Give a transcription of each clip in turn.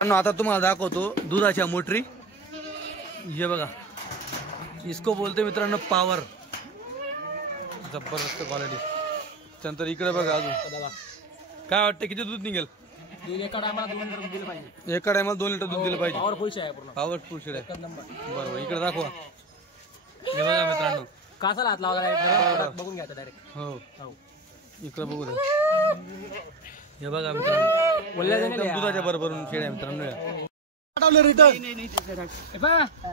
आता तुम्हाला दाखवतो दुधाच्या मोटरी. हे बघा, इसको बोलते मित्रांनो पावर. जबरदस्त क्वालिटी. त्यानंतर इकडे बघा अजून काय वाटतं किती दूध निघेल? एका टायमाला 2 लिटर दूध दिलं पाहिजे. एका टायमाला 2 लिटर दूध दिलं पाहिजे. पॉवरफुल आहे पूर्ण. पॉवरफुल शेड आहे. बरोबर. इकडे दाखवा. हे बघा मित्रांनो, कासाला हात लावला बघून घ्यायचं डायरेक्ट. हो इकडे बघू द्या. हे बघा मित्रांनो, दुधाच्या बरोबर शेड आहे मित्रांनो.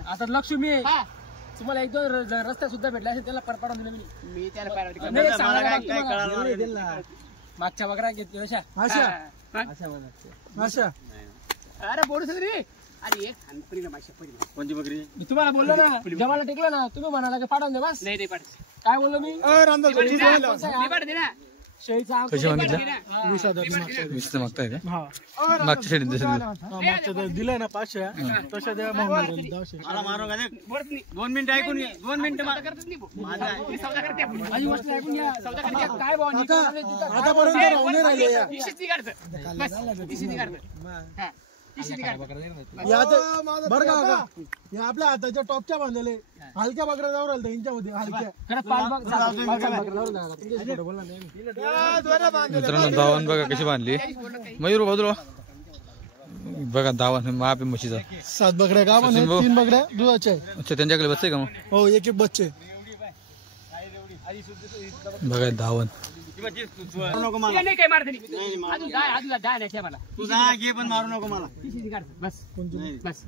आता लक्ष्मी तुम्हाला 1-2 रस्ते सुद्धा भेटले असेल त्याला परपाडून दिलं मी त्याला. मागच्या बकरा घेतली अशा. अरे बोलू रे. अरे कोणती बकरी मी तुम्हाला बोललो ना, जमाला टेकलं ना, तुम्ही म्हणाला की पाठवून दे बस. नाही काय बोललो मी? कशी मागितलं? 20,000 मागताय का? मागच्या शेडीत दिलंय ना 500 तशा द्या. 2 मिनिटं ऐकून 2 मिनिटं बरं का आपल्या हाताच्या टॉपच्या बांधलेले हलक्या बकऱ्या जाऊ राहिल्या इंच्यामध्ये हलक्या. मित्रांनो दावण बघा कशी बांधली. मयूर बाजूला बघा दावण माप म्हशीचा. 7 बकऱ्या का 3 बकऱ्या दुधाच्या. अच्छा त्यांच्याकडे बच्चे का मग? हो एक बच्चे बघा धावण. नको मला नाही काय मारते पण मारू नको मला. बस बस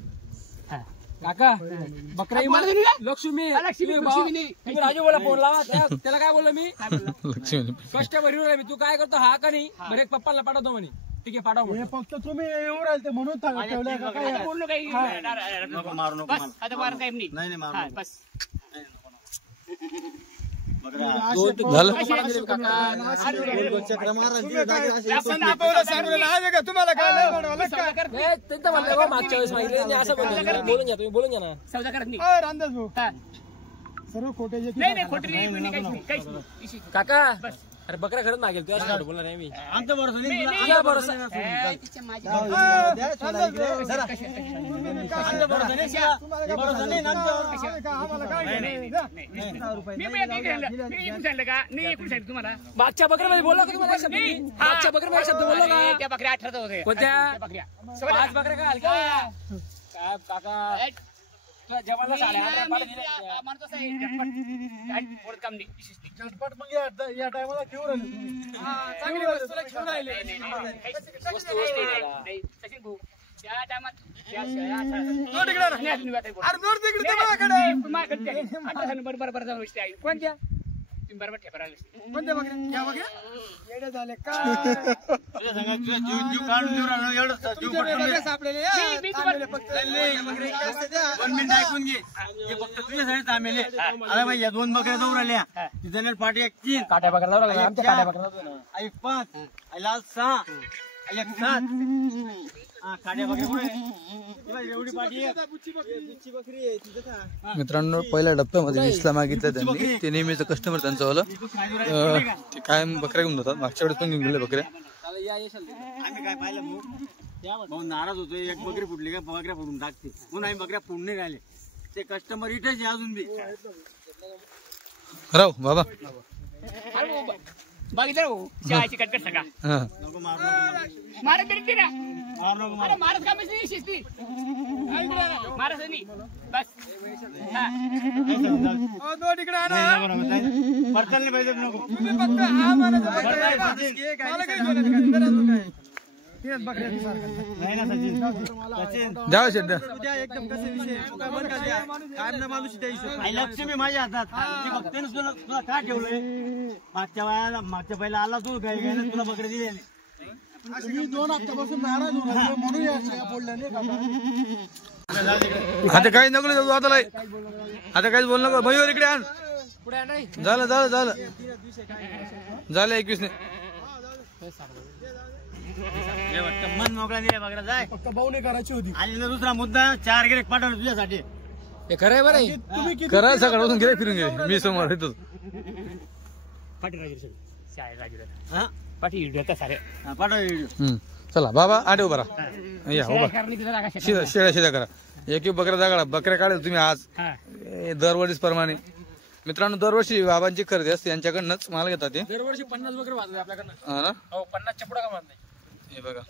काका बकरा लक्ष्मी राजू बोला फोन लावा त्याला. काय बोललो मी? लक्ष्मी कस्टमर तू काय करतो हा का नाही? बरं एक पप्पाला पाठवतो म्हणे. ठीक आहे पाठव. फक्त तुम्ही येऊ राहिले म्हणून ठेवलंय का? बोललो काही नको मारू नको मला. आता मार काही नाही. नाही मारू बस झालं. तुम्हाला मागच्या वेळेस मागितलं असं बोलून घ्या तुम्ही. बोलून घ्या ना. सौदा करत नाही अंदाज सर्व खोटे. काका अरे बकरा खरंच मागेल तू असं बोलला नाही मी. आमचा भरोसा मागच्या बकऱ्यामध्ये बोलला का तुम्हाला? मागच्या बकऱ्या शब्द बोललो का? त्या बकऱ्या 18 होते. कोणत्या बकऱ्या? 5 बकऱ्या काय हलक्या काका जवाला झटपट मग या टायमाला घेऊन राहिले. कोणत्या बरोबर ठेपा कोणत्या बकऱ्या झाले का? ऐकून घे फक्त तुझ्यासाठी थांबेले. अरे भाई या 2 बकऱ्या जाऊ राहिल्या. तिथे पाठी 1 3 काट्या बकऱ्या 5 लाल 6 1 7 काट्या बकऱ्या एवढी पाठी मित्रांनो पहिल्या डब्यामध्ये 20ला मागितलं त्यांनी. ते नेहमीचं कस्टमर त्यांचं वालं. ते कायम बकऱ्या घेऊन जातात. मागच्या वेळेस पण घेऊन गेले बकऱ्या. आम्ही काय पाहिलं भाऊ नाराज होतो. एक बकरी फुटली का बकऱ्या फोडून टाकते म्हणून आम्ही बकऱ्या फोडणे राहिले. ते कस्टमर इथेच अजून बी राव बाबा बघितलं चहाची कटकट सका नको मारू मारत तरी ना नको अरे मारत का म्हणजे शिस्ती मारत नाही बस पडताल नाही पाहिजे नको. लक्ष्मी माझ्या हातात फक्त तुला का ठेवलंय? मागच्या पहिला आला तू काय तुला बकरे दिले. मी 2 हप्त्यापासून नाराज होणार म्हणून आता काही नको जाऊ. आता काहीच बोल नको. मयूर इकडे आण. झालं 21 ने मन मोकळा दिला बकरा जाय. फक्त बावणे करायची होती. आणि दुसरा मुद्दा 4 गिरेक पाठवलं तुझ्यासाठी. हे खरं आहे बरं. करा सकाळपासून गेले फिरून गेले. मी समोर येतो. पाठी राजू पाठी सारे पाठव. चला बाबा आडे उभा राहा या उभा शिदा शिदा करा एक बकऱ्या जागा बकऱ्या काढेल तुम्ही आज दरवर्षीच प्रमाणे. मित्रांनो दरवर्षी बाबांची खरेदी असते यांच्याकडनंच माल घेतात ते. दरवर्षी 50 वगैरे वाजले आपल्याकडनं. हा ना हो 50 च्या पुढे का माल नाही. हे बघा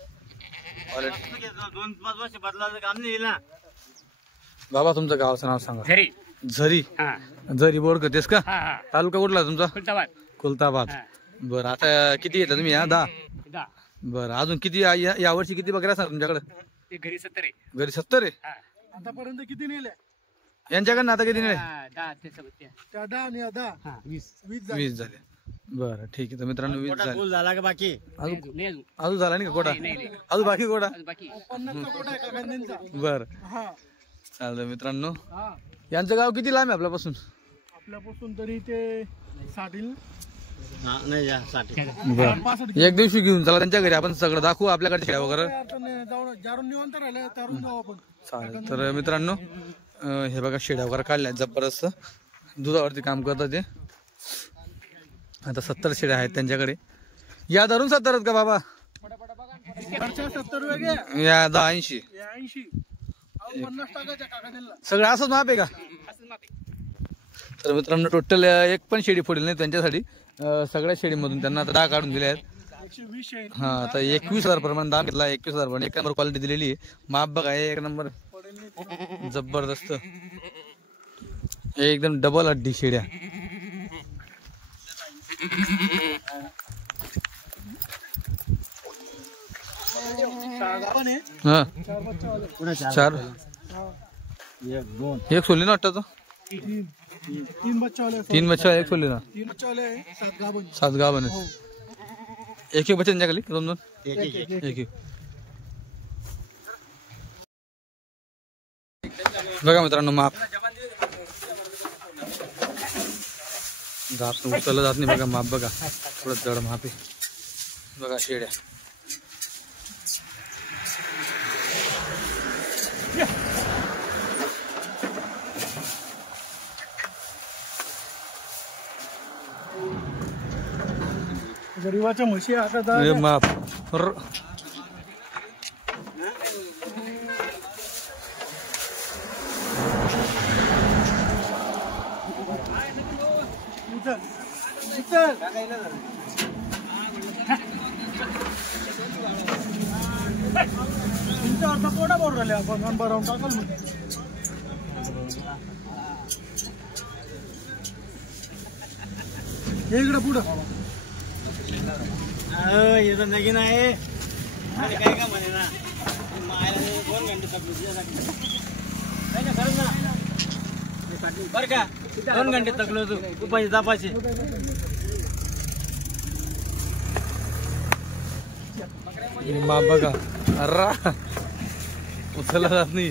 2-5 वर्ष बदलाचं काम नाही ना. बाबा तुमचं गावाचं नाव सांगा. झरी. झरी. झरी बोर्ड करतेस का? तालुका कुठला तुमचा? खुलताबाद. खुलताबाद. बरं आता किती घेता तुम्ही? 10. बरं अजून किती या वर्षी किती बकऱ्या असणार तुमच्याकडे? घरी 70 आहे. घरी 70 आहे. आतापर्यंत किती नेले? यांच्याकडनं आता किती नाही? 20 झाले. बरं ठीक आहे तर मित्रांनो 20 झाले. झाला का बाकी? अजून झाला नाही का कोटा? अजून बाकी कोटा? बर चालतं मित्रांनो. यांचं गाव किती लांब आहे आपल्यापासून? आपल्यापासून तरी ते 60 एक दिवशी घेऊन चला त्यांच्या घरी आपण सगळं दाखवू आपल्याकडे खेळा वगैरे चालेल. तर मित्रांनो हे बघा शेड्या वगैरे काढल्या जबरदस्त दुधावरती काम करतात ते. आता 70 शेड्या आहेत त्यांच्याकडे. या धरून 70 आहेत का बाबा? 70 वेगळे या 80 सगळं असंच माप आहे का? तर मित्रांनो टोटल एक पण शेडी फोडली नाही त्यांच्यासाठी. सगळ्या शेडीमधून त्यांना आता 10 काढून दिले आहेत. हा आता 21,000 प्रमाणे दाम घेतला. 21,000 पण एक नंबर क्वालिटी दिलेली आहे. माप बघा एक नंबर जबरदस्त एकदम डबल अड्डी शेड्या. हा 4 एक सोडली ना वाटतं. 3 बच्चा एक सोडली ना. 7 गाभण एक बच्चा त्यांच्याखाली 2 एक. बघा मित्रांनो माप जात उचललं जात नाही. बघा माप बघा थोडं जड माप आहे. बघा शेड्या गरीबाच्या म्हशी आता माप तुमचा अर्थ पोटा बोर झाले आपण नंबर टाकल म्हणजे इकडे पुढं नगीन आहे काय का म्हणे ना मायला 2 घंटे बर का 2 घंटे तकलो तू उपाशी तापाशी. माप बघा अर्रा उचलला जात नाही.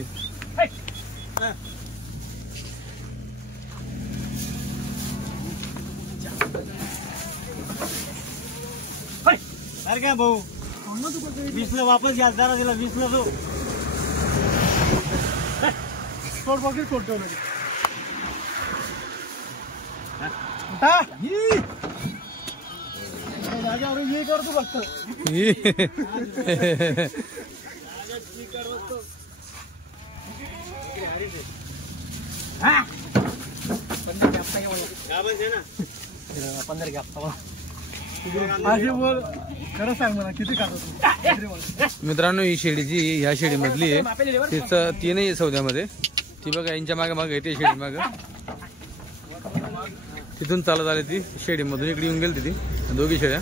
अरे काय भाऊ 20ला वापस घ्या जरा तिला 20ला तो सोड बघ सोड ठेवलं जागेवर हे करतो फक्त खरं सांग मला किती मित्रांनो ही शेडी जी ह्या शेडी मधली आहे तिचं ती नाही सौद्यामध्ये. ती बघा यांच्या मागे मागे येते शेडी मागे तिथून चालत आली ती शेडी मधून इकडे येऊन गेली ती दोघी शेड्या.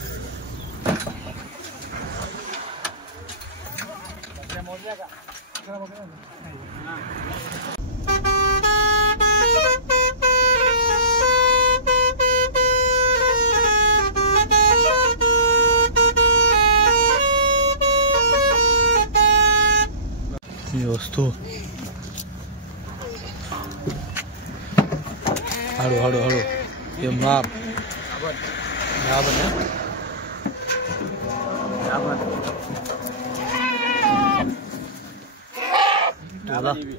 वस्तू हळू हळू हळू हे माप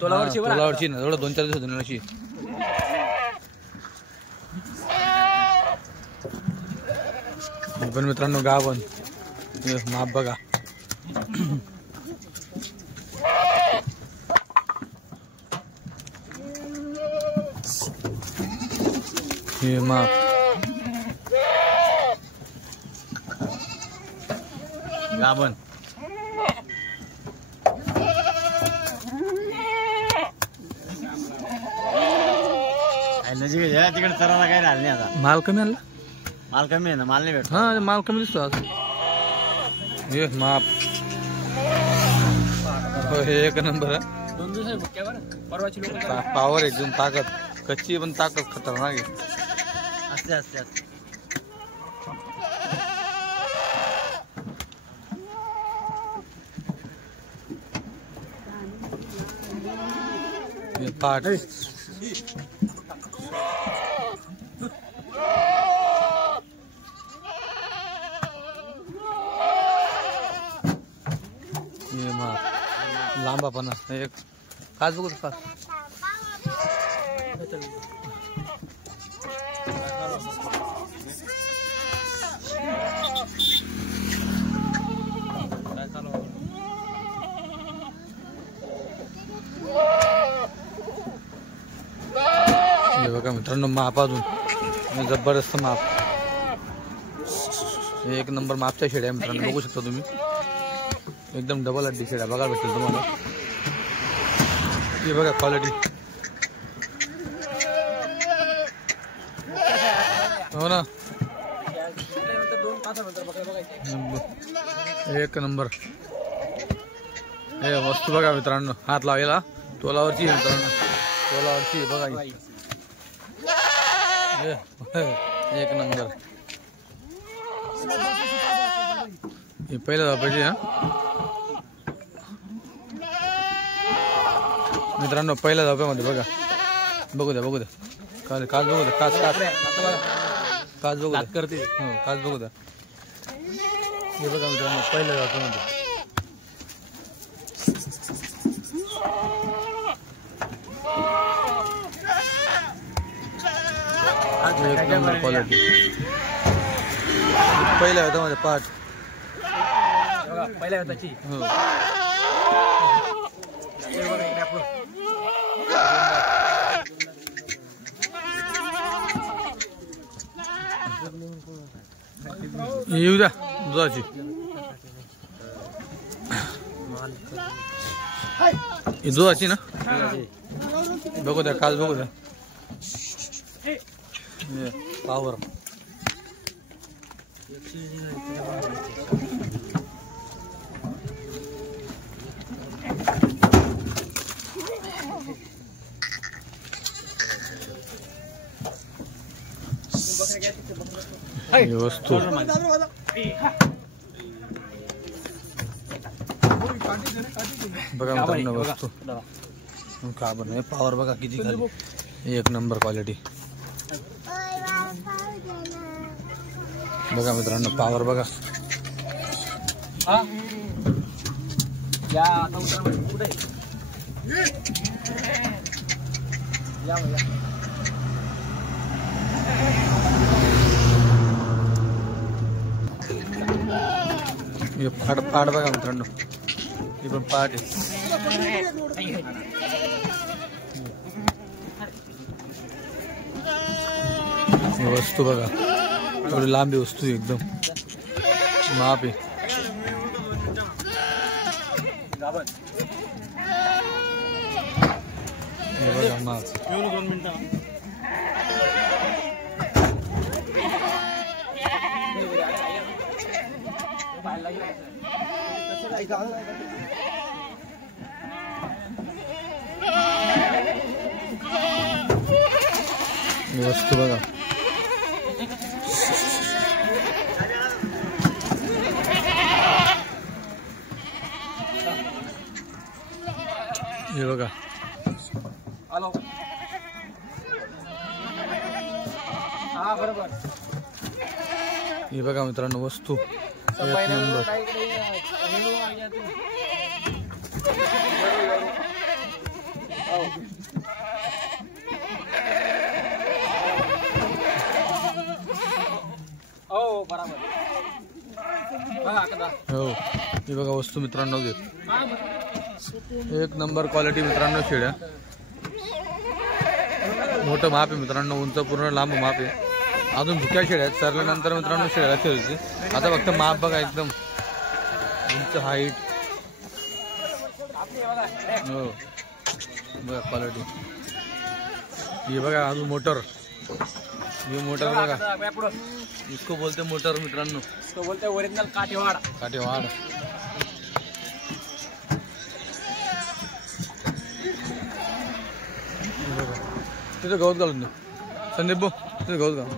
तोलावरची ना थोडं 2-4 दिवस अशी. पण मित्रांनो गावन माप बघा हे माप गाभण नजीक तिकडे चराला काही राहिलं नाही आता. माल कमी आणला माल कमी आहे ना, माल नाही भेटत. हा माल कमी दिसतो आज. हे माप हो, हे एक नंबर आहे. 2 दिवस आहे बुक्यावर परवाची लोक पावर एकदम ताकद कच्ची पण ताकद खतरनाक आहे. असते असते असते. हे पाठ हे माप लांबा पण एक काच बघू काच. हे बघा मित्रांनो माप अजून जबरदस्त माप. एक नंबर मापच्या शेड्या मित्रांनो बघू शकता तुम्ही. एकदम डबल अड्डी शेड्या बघायला भेटेल तुम्हाला. हे बघा क्वालिटी. हो ना एक नंबर. हे वस्तू बघा मित्रांनो हात लावायला तोलावरची मित्रांनो तोलावरची बघा. एक नंबर. हे पहिल्या धापायची हा मित्रांनो पहिल्या धाप्यामध्ये बघा. बघू द्या बघू द्या काच काच बघू द्या काच काच काच बघू द्या करते हो काच बघू द्या. हे बघा मित्रांनो पहिल्या धाप्यामध्ये एक नंबर क्वालिटी. पहिल्या हातामध्ये पाठ पहिल्या हाताची हो. येऊ द्या दुधाची. ही दुधाची ना बघू द्या काच बघू द्या. पावर वस्तू बघा मित्रांनो वस्तू का बन पावर बघा किती खाली. एक नंबर क्वालिटी बघा मित्रांनो पावर बघा. हे पाठ पाठ बघा मित्रांनो ही पण पाठ आहे. वस्तू बघा थोडी लांबी वस्तू एकदम माप आहे. हे बघा माप. 2 मिनिटं वस्तू बघा. हे बघा हॅलो हा बरोबर. हे बघा मित्रांनो वस्तू एक नंबर. हो बरोबर. हो हे बघा वस्तू मित्रांनो घेत एक नंबर क्वालिटी मित्रांनो शेळ्या. मोठं माप आहे मित्रांनो, उंच पूर्ण लांब माप आहे. अजून भुक्या शेळ्या आहेत, चरल्यानंतर मित्रांनो शेळ्या खेळते. आता फक्त माप बघा एकदम उंच हाईट. हो बघा क्वालिटी. हे बघा अजून मोटर, हे मोटर बघा इसको बोलते मोटर मित्रांनो. इसको बोलते ओरिजिनल काठेवाड. काठेवाड. तिथे गवत घालून दे संदीप भाऊ, तिथे गवत घालून.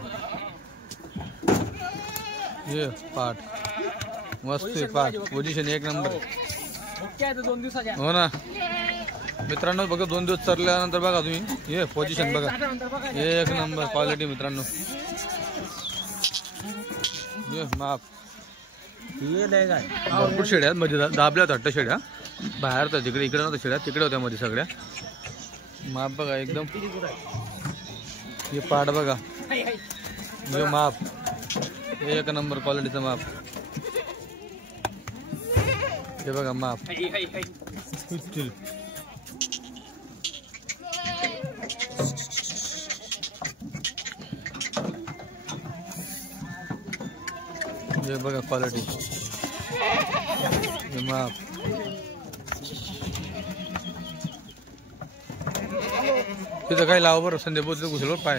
ये पाठ मस्त आहे, पाठ पोझिशन एक नंबर. दोन दिवसाच्या. हो ना मित्रांनो बघा, 2 दिवस चरल्यानंतर बघा तुम्ही हे पोझिशन बघा एक नंबर क्वालिटी मित्रांनो. ये माप भरपूर शेड्या मध्ये दाबल्या होत्या वाटतं शेड्या बाहेर तर तिकडे, इकडे नव्हत्या शेड्या, तिकडे होत्या मध्ये सगळ्या. माप बघा एकदम. हे पाठ बघा, हे माप एक नंबर क्वालिटीचं माप. हे बघा माप. हे बघा क्वालिटी, हे माप. तिथं काही लावा बरं संदीप भाऊ, तिथं घुसलो पाय.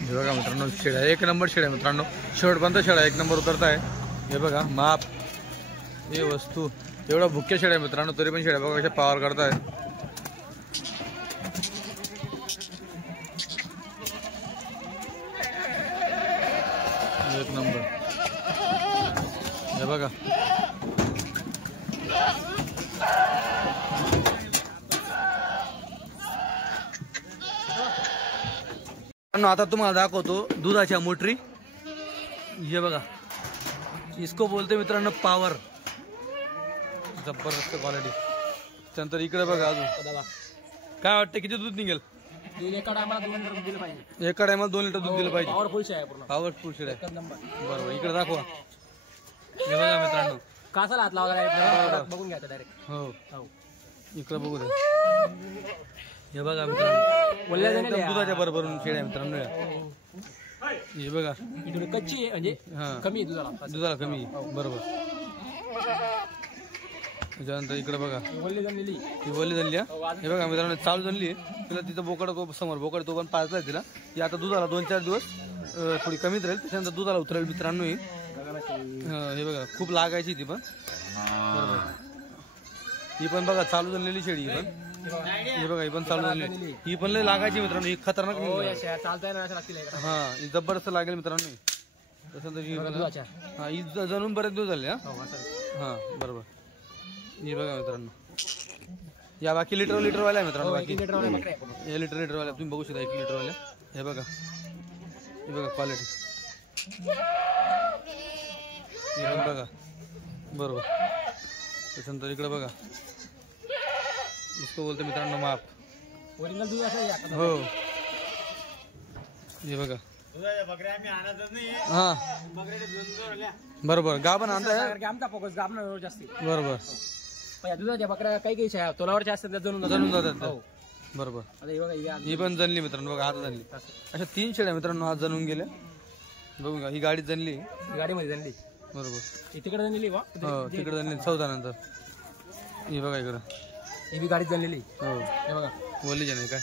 हे बघा मित्रांनो शेळ्या एक नंबर शेळ्या मित्रांनो, शेवटपर्यंत शेळ्या एक नंबर उतरत आहे. हे बघा माप, हे वस्तू. एवढा भुक्या शेळ्या मित्रांनो, तरी पण शेळ्या बघा कशा पावर करताय. एक नंबर. हे बघा आता तुम्हाला दाखवतो दुधाच्या मोटरी. हे बघा इसको बोलते मित्रांनो पावर. जबरदस्त क्वालिटी. त्यानंतर इकडे बघा अजून काय वाटतं किती दूध निघेल? एका टायमाला 2 लिटर दिलं पाहिजे. एका टायमाला 2 लिटर दूध दिलं पाहिजे. पॉवरफुल शेळ्या पूर्ण. पॉवरफुल शेळ्या. एकच नंबर. बरोबर इकडे दाखवा. हे बघा मित्रांनो कासाला हात लावला बघून घ्यायचं डायरेक्ट. हो हो इकडे बघू द्या. हे बघा मित्रांनो एकदम दुधाच्या बरोबर शेळ्या मित्रांनो. हे बघा इकडे कच्ची आहे म्हणजे कमी आहे दुधाला. दुधाला कमी बरोबर. त्याच्यानंतर इकडे बघा वल्ली जमलेली, ती वल्ली झाली. हे बघा मित्रांनो चालू झाली. तिला तिथं बोकड समोर बोकड तो पण पाजलाय तिला. ती आता दुधाला 2-4 दिवस थोडी कमीच राहील, त्याच्यानंतर दुधाला उतरेल मित्रांनो. हे बघा खूप लागायची ती पण बरोबर. ही पण बघा चालू झालेली शेळी ही पण. हे बघा ही पण चालू झालेली, ही पण लय लागायची मित्रांनो. ही खतरनाक चालताय ना लागतील. हा ही जबरदस्त लागेल मित्रांनो. त्याच्यानंतर हा ही जणून बरेच दिवस झाले. हा बरोबर. हे बघा मित्रांनो या बाकी लिटर वाल्या मित्रांनो. बाकी हे लिटर वाल्या तुम्ही बघू शकता 1 लिटर वाल्या. हे बघा, हे बघा क्वालिटी. हे बघा बरोबर. त्याच्यानंतर इकडे बघा इसको बोलते मित्रांनो माप. ओरिजिनल दूध असं. हो हे बघा हा बरोबर. गाभण आणताय आमचा फोकस गाभण जास्त बरोबर. दुधाच्या बकऱ्या काही शेळ्या तोलावरच्या असतात त्या जणून जातात बरोबर. आता हे बघा ही पण जनली मित्रांनो बघा आज जनली. अशा 3 शेळ्या मित्रांनो आज जनून गेल्या. बघू का ही गाडीत जनली, गाडीमध्ये जनली बरोबर. तिकडे जनलेली हो तिकडे जनली 14 नंतर. ही बघा इकडं ही बी गाडीत जनलेली. हो हे बघा बोलली जाणे काय.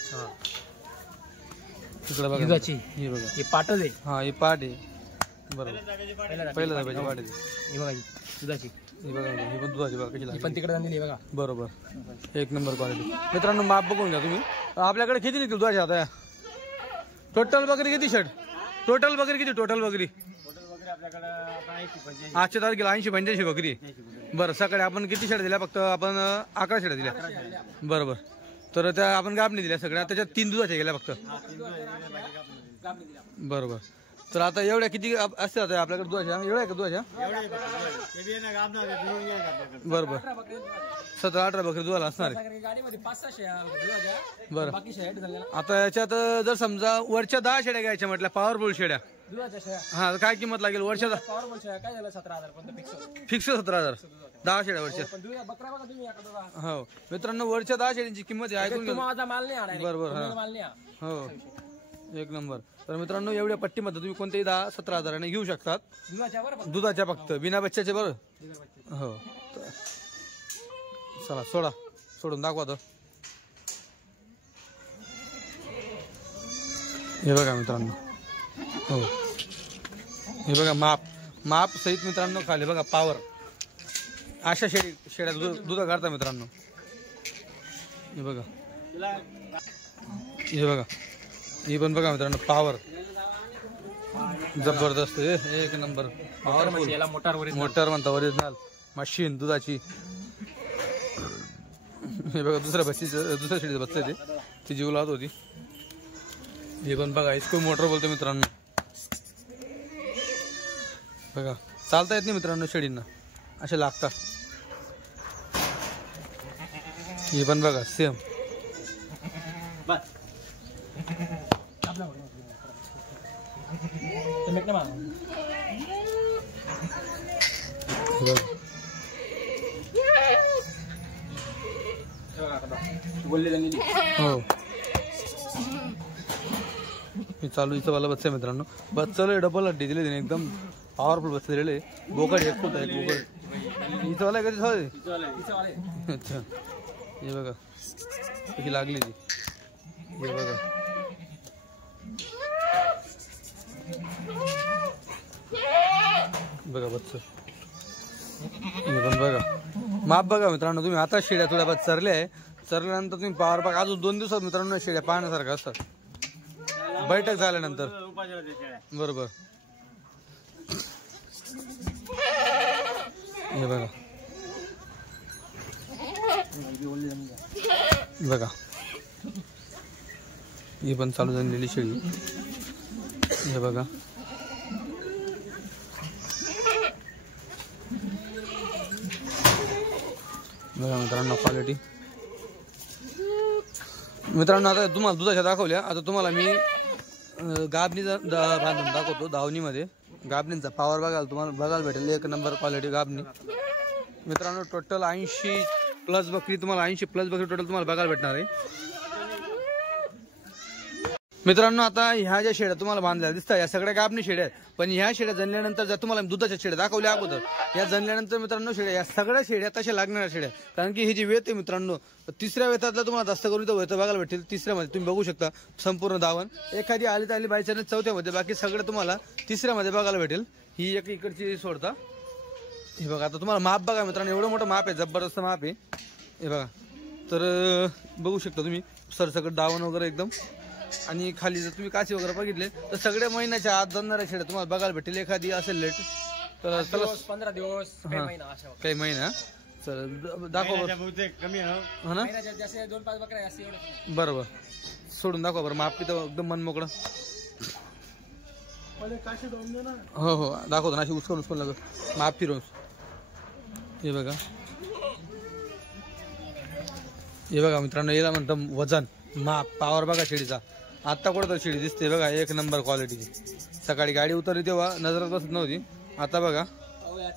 तिकडे बघा दुधाची. ही बघा हे पाटच आहे. हा ही पाट आहे बरोबर. पहिलं दाबायची पाट आहे. ही बघा दुधाची. ही बघा ही पण दुधाची बघा कशी लागली. पण तिकडे जनलेली बघा बरोबर. एक नंबर क्वालिटी मित्रांनो. माप बघून घ्या तुम्ही. आपल्याकडे किती निघतील दुधाच्या आता? टोटल बकरी किती शेड? टोटल बकरी किती? टोटल बकरी आजच्या तारखेला 80-85 बकरी. बरं सकाळी आपण किती शेड्या दिल्या? फक्त आपण 11 शेड्या दिल्या बरोबर. तर त्या आपण गाबणी दिल्या सगळ्या, त्याच्यात 3 दुधाच्या गेल्या फक्त बरोबर. तर आता एवढ्या किती असते आता आपल्याकडे दुधाच्या एवढ्या का दुधाच्या बरोबर 17-18 बकरी दुधाला असणार आहे गाडीमध्ये 5-6 शेळ्या दुधाच्या, बरं बाकी शेळ्या झाल्या आता याच्यात जर समजा वरच्या 10 शेड्या घ्यायच्या म्हटल्या पॉवरफुल शेड्या दुधाच्या शेळ्या. हा तर काय किंमत लागेल वर्षाचा पॉवरफुल शेळ्या काय झालं 17,000 पर्यंत फिक्स. फिक्स 17,000 10 शेड्या वरच्या पण दुधा बकरा बघा तुम्ही एखादा हो मित्रांनो वरच्या 10 शेड्यांची किंमत आहे ऐकून घ्या माझा माल नाही आला बरोबर हा माल नाही हो एक नंबर तर मित्रांनो एवढ्या पट्टीमध्ये तुम्ही कोणतेही 10-17 हजाराने घेऊ शकतात दुधाच्या बरं दुधाच्या फक्त बिना बच्च्याचे बरं हो चला सोडून दाखवा तर हे बघा मित्रांनो हो हे बघा माप सहित मित्रांनो खाली बघा पावर अशा शेड्या दूध काढता मित्रांनो हे बघा ही पण बघा मित्रांनो पावर जबरदस्त एक नंबर मोटर म्हणता ओरिजिनल मशीन दुधाची हे बघा दुसऱ्या शेळीचं बच्चं आहे ती जीव लावत होती हे पण बघा इसको मोटर बोलतो मित्रांनो बघा चालता येत नाही मित्रांनो शेळींना असे लागतात हे पण बघा सेम हो हे चालू इथं वाला बच्चा आहे मित्रांनो बच्चाला डबल हड्डी दिले त्याने एकदम पॉवरफुल बच्चा दिलेले बोकड एक होता एक बोकड इथं वाला कधी झालं अच्छा हे बघा कशी लागली ती हे बघा बघा बच्चा हे पण बघा माप बघा मित्रांनो तुम्ही आता शेड्या थोड्या बहुत चरल्या आहे चरल्यानंतर तुम्ही पावर पाक अजून 2 दिवसात मित्रांनो शेड्या पाहण्यासारखं असतात बैठक झाल्यानंतर बरोबर हे बघा बघा ही पण चालू झालेली शेळी हे बघा बघा मित्रांनो क्वालिटी मित्रांनो आता तुम्हाला दुधाच्या दाखवल्या आता तुम्हाला मी गाबणीचा बांधून दाखवतो दावणीमध्ये गाबणींचा पावर बघायला भेटेल एक नंबर क्वालिटी गाबणी मित्रांनो टोटल 80+ बकरी तुम्हाला 80+ बकरी टोटल तुम्हाला बघायला भेटणार आहे मित्रांनो आता ह्या ज्या शेड्या तुम्हाला बांधल्या दिसतात या सगळ्या गाबणी शेड्या आहेत पण ह्या शेड्या जनल्यानंतर जर तुम्हाला दुधाच्या शेड्या दाखवल्या अगोदर या जनल्यानंतर मित्रांनो शेड्या या सगळ्या शेड्या तशा लागणाऱ्या शेड्या कारण की ही जी वेत आहे मित्रांनो तिसऱ्या वेतातला तुम्हाला जास्त करून इथं वेत बघायला भेटेल तिसऱ्यामध्ये तुम्ही बघू शकता संपूर्ण दावण एखादी आली तर आली बायचान्स चौथ्यामध्ये बाकी सगळं तुम्हाला तिसऱ्यामध्ये बघायला भेटेल ही एक इकडची सोडता हे बघा आता तुम्हाला माप बघा मित्रांनो एवढं मोठं माप आहे जबरदस्त माप आहे हे बघा तर बघू शकता तुम्ही सरसकट दावण वगैरे एकदम आणि खाली जर तुम्ही काची वगैरे बघितले तर सगळ्या महिन्याच्या आत जाणाऱ्या शेड्या तुम्हाला बघायला भेटेल एखादी असेल लेट तर चला 15 दिवस काही महिना चल दाखव कमी हा ना जसे 2-5 बकऱ्या असते एवढे बरोबर सोडून दाखवा बरं माप तिथं एकदम मन मोकळं हो हो दाखवतो ना अशी उचकून लागत माप फिरवून हे बघा मित्रांनो याला म्हणतं वजन माप पावर बघा शेळीचा आत्ता कुठं तर शेळी दिसते बघा एक नंबर क्वालिटीची सकाळी गाडी उतरली तेव्हा नजरात बसत नव्हती आता बघा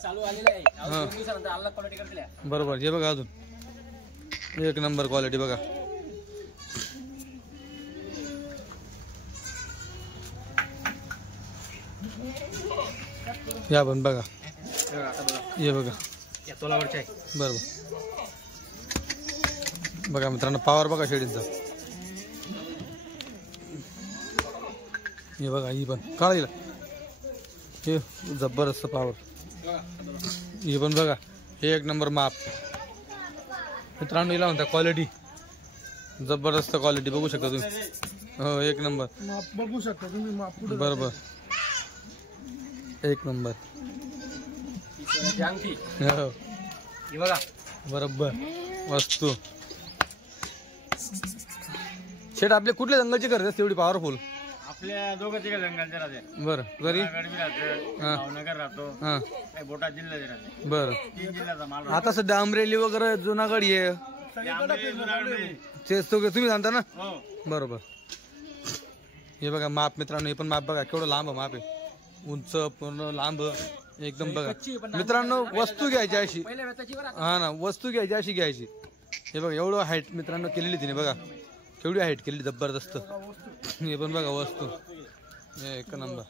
चालू आलेला आहे 2 दिवसानंतर आला क्वालिटी करतल्या बरोबर हे बघा अजून एक नंबर क्वालिटी बघा या पण बघा हे बघा तोलावरचे आहे बरोबर बघा मित्रांनो पावर बघा शेळींचा हे बघा ही पण काढा हे जबरदस्त पावर ही पण बघा हे एक नंबर माप मित्रांनो हिला म्हणता क्वालिटी जबरदस्त क्वालिटी बघू शकता तुम्ही हो एक नंबर बघू शकता तुम्ही माप बरोबर एक नंबर हो बघा बरोबर वस्तू शेट आपले कुठल्या जंगलची करते तेवढी पॉवरफुल आपल्या दोघं तिघ जंगलचे राहते. बरं घरी गडबी राहतो, भावनगर राहतो, हा काही बोटाद जिल्ह्याचे राहते. बरं 3 जिल्ह्याचा माल आता सध्या अमरेली वगैरे जुनागड आहे तेच तो तुम्ही जाणता ना. हो. बरोबर. हे बघा माप मित्रांनो, हे पण माप बघा केवढं लांब माप आहे, उंच पूर्ण लांब एकदम. बघा मित्रांनो वस्तू घ्यायची अशी, हा ना वस्तू घ्यायची अशी घ्यायची. हे बघा एवढं हाईट मित्रांनो केलेली तिने, बघा केवढी हाईट केलेली जबरदस्त. हे पण बघा वस्तू एक नंबर.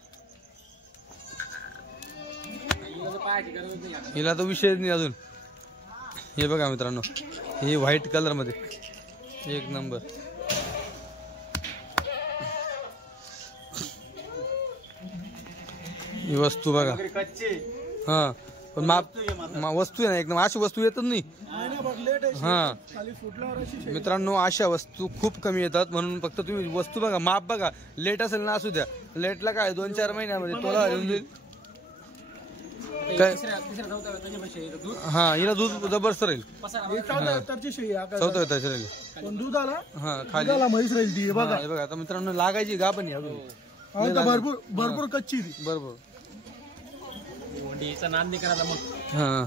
हिला तर विषय नाही अजून. हे बघा मित्रांनो हे व्हाईट कलर मध्ये एक नंबर. ही वस्तू बघा, कच्चे हा पण माप वस्तू आहे ना एकदम, अशी वस्तू येतच नाही. हा मित्रांनो अशा वस्तू खूप कमी येतात, म्हणून फक्त तुम्ही वस्तू बघा, माप बघा. लेट असेल ना असू द्या, लेटला काय 2-4 महिन्यामध्ये तोला येऊन जाईल. काय हा हिला दूध जबरदस्त राहील. 74 राहील. दूध आला हा खाली म्हैस राहील ती. बघा हे बघा आता मित्रांनो लागायची गा पण भरपूर भरपूर कच्ची. बरोबर. नाद नाही करायचा मग. हा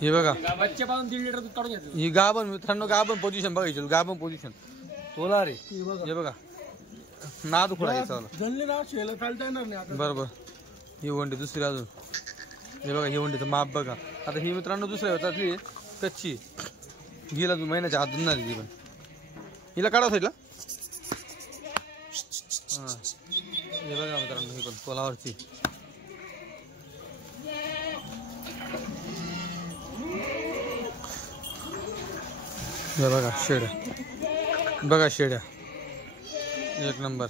हे बघा बच्चे पाहून 1.5 लिटर दूध काढून घ्यायचं. ही गाभण मित्रांनो, गाभण पोझिशन बघायची, गाभण पोझिशन तोला रे. हे बघा नाद खुळायचा जल्ली ना शेला चालता येणार नाही आता. बरोबर. ही वंडी दुसरी अजून. हे बघा ही वंडीचं माप बघा. आता ही मित्रांनो दुसऱ्या होतातली कच्ची, हिला महिन्याच्या आत दुनणार ती पण. हिला काढा साईडला. हा हे बघा मित्रांनो ही पण तोलावरची. हे बघा शेड्या, बघा शेड्या एक नंबर.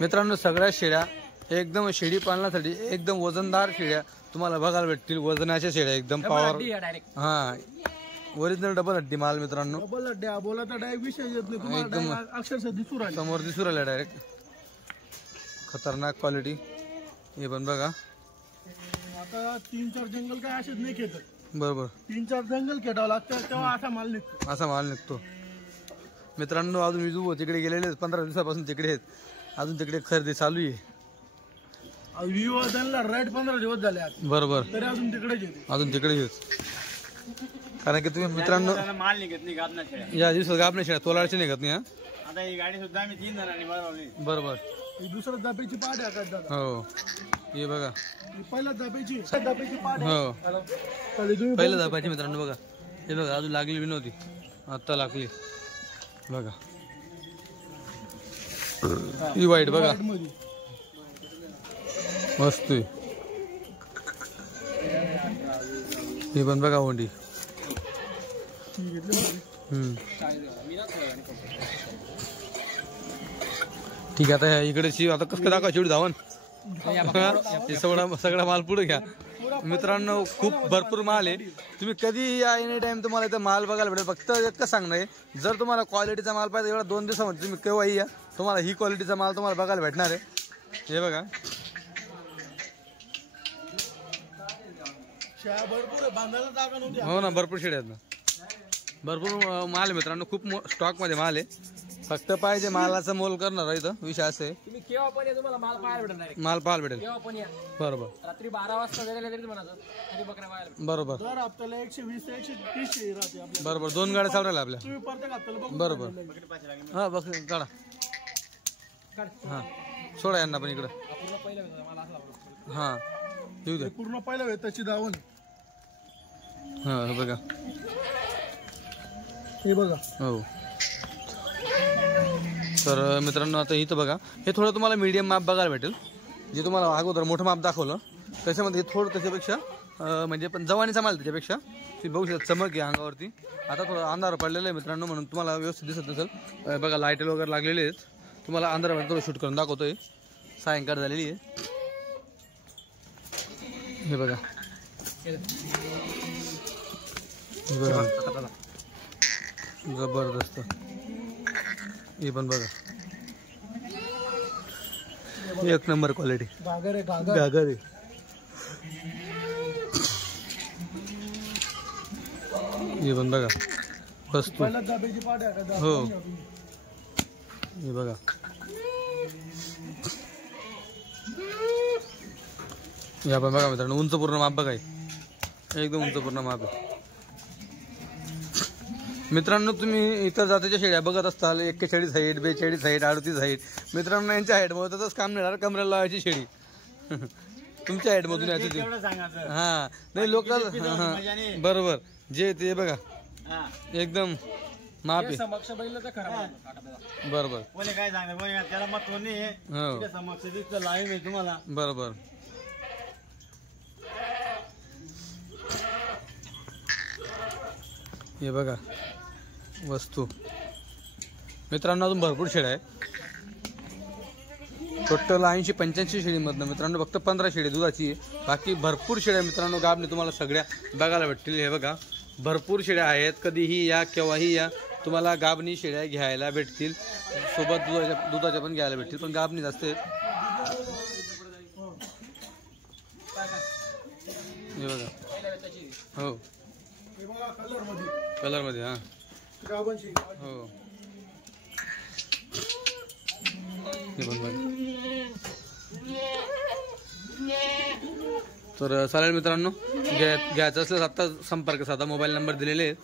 मित्रांनो सगळ्या शेड्या एकदम शेळी पालनासाठी एकदम वजनदार शेळ्या तुम्हाला बघायला भेटतील. वजनाच्या शेळ्या एकदम पॉवर. हा ओरिजिनल डबल हड्डी माल मित्रांनो. डबल हड्ड्या बोला तर डायरेक्ट विषय येत नाही तुम्हाला. एकदम अक्षरशः दिसू राहील, समोर दिसू राहिला डायरेक्ट. खतरनाक क्वालिटी. हे पण बघा. आता 3-4 जंगल काय असेच नाही खेळत. बरोबर. 3-4 जंगल खेळावं लागतं तेव्हा असा माल निघतो. असा माल निघतो मित्रांनो. अजून विजू तिकडे गेलेले 15 दिवसापासून तिकडे आहेत, अजून तिकडे खरेदी चालू आहे. राईट 15 दिवस झाले बरोबर. तरी अजून तिकडेच येते, अजून तिकडे येत. कारण की तुम्ही मित्रांनो माल निघत नाही गाबना शेळ्या. या दिवसात गाबने शेळ्या तोलाडची निघत नाही. आता ही गाडी सुद्धा आम्ही 3 जणांनी बनवली. बरोबर. ही दुसऱ्या दापेची पाट आहे दादा. हो हे बघा पहिल्या दापेची पाट आहे. हो पहिल्या दापाची मित्रांनो बघा. हे बघा अजून लागली बी नव्हती, आता लागली बघा. ही वाईट बघा मस्त. ही पण बघा होंडी. ठीक आहे आता इकडे आता कसं दाखवा शेवटी धावण. सगळा माल पुढे घ्या मित्रांनो. खूप भरपूर माल आहे. तुम्ही कधी या एनी टाइम तुम्हाला इथं माल बघायला भेटेल. फक्त एकच सांगणं आहे, जर तुम्हाला क्वालिटीचा माल पाहिजे एवढा 2 दिवसामध्ये तुम्ही केव्हाही या, तुम्हाला ही क्वालिटीचा माल तुम्हाला बघायला भेटणार आहे. हे बघा हो ना भरपूर शेड्या आहेत ना, भरपूर माल आहे मित्रांनो. खूप स्टॉक मध्ये माल आहे. फक्त पाहिजे मालाचं मोल करणार इथं. विषय असे आहे तुम्ही केव्हा पण या, तुम्हाला माल पाहायला भेटणार. माल पाहायला भेटेल. केव्हा पण या. बरोबर. रात्री 12 वाजता गेले तरी म्हणायचं तरी बकऱ्या पाहायला भेटणार. बरोबर. दर हप्त्याला 120 ते 130 राहते आपल्या. बरोबर. 2 गाड्या चालू राहिल्या आपल्या. तुम्ही प्रत्येक हप्त्याला बघू. बरोबर. हा बघ काढा. हा सोडा यांना पण इकडं. पूर्ण पहिला माल असला हा येऊ द्या. पूर्ण पहिल्या वेताची दावण. हा बघा हे बघा. हो तर मित्रांनो आता इथं बघा हे थोडं तुम्हाला मीडियम माप बघायला भेटेल. जे तुम्हाला अगोदर मोठं माप दाखवलं त्याच्यामध्ये हे थोडं त्याच्यापेक्षा म्हणजे पण जवानीचा माल त्याच्यापेक्षा तुम्ही बघू शकता. चमक आहे अंगावरती. आता थोडं अंधार पडलेलं आहे मित्रांनो, म्हणून तुम्हाला व्यवस्थित दिसत नसेल. बघा लाईट वगैरे लागलेले आहेत. तुम्हाला अंधारामध्ये थोडं शूट करून दाखवतोय. सायंकाळ झालेली आहे. हे बघा जबरदस्त. हे पण बघा एक नंबर क्वालिटी. घागर आहे. हे पण बघा वस्तू. हो हे बघा या पण बघा मित्रांनो, उंच पूर्ण माप बघा, एकदम उंच पूर्ण माप आहे. मित्रांनो तुम्ही इतर जातीच्या शेळ्या बघत असताल 41 हाईट, 42 हाईट, 38 हाईट. मित्रांनो यांच्या हाईट मधूनच काम नाही राहणार, कमरेला लावायची शेळी. तुमच्या हाईट मधून याची ती. हा नाही लोक बरोबर जे ते बघा एकदम माप आहे. समक्ष बैल तर खरा बरोबर कोणी काय सांगणार, कोणी काय, त्याला मत कोणी आहे. हो तिथे समक्ष दिसतं लाईव्ह आहे तुम्हाला. बरोबर. हे बघा वस्तू मित्रांनो, अजून भरपूर शेळ्या आहे. टोटल 80-85 शेळीमधनं मित्रांनो फक्त 15 शेळी दुधाची आहे. बाकी भरपूर शेळ्या मित्रांनो गाबने तुम्हाला सगळ्या बघायला भेटतील. हे बघा भरपूर शेळ्या आहेत, कधीही या केव्हाही या, तुम्हाला गाबनी शेळ्या घ्यायला भेटतील. सोबत दुधाच्या पण घ्यायला भेटतील, पण गाबनी जास्त आहेत. हे बघा हो कलर मध्ये हा हो तर चालेल मित्रांनो, घ्यायचं असल्यास आता संपर्क साधा, मोबाईल नंबर दिलेले आहेत.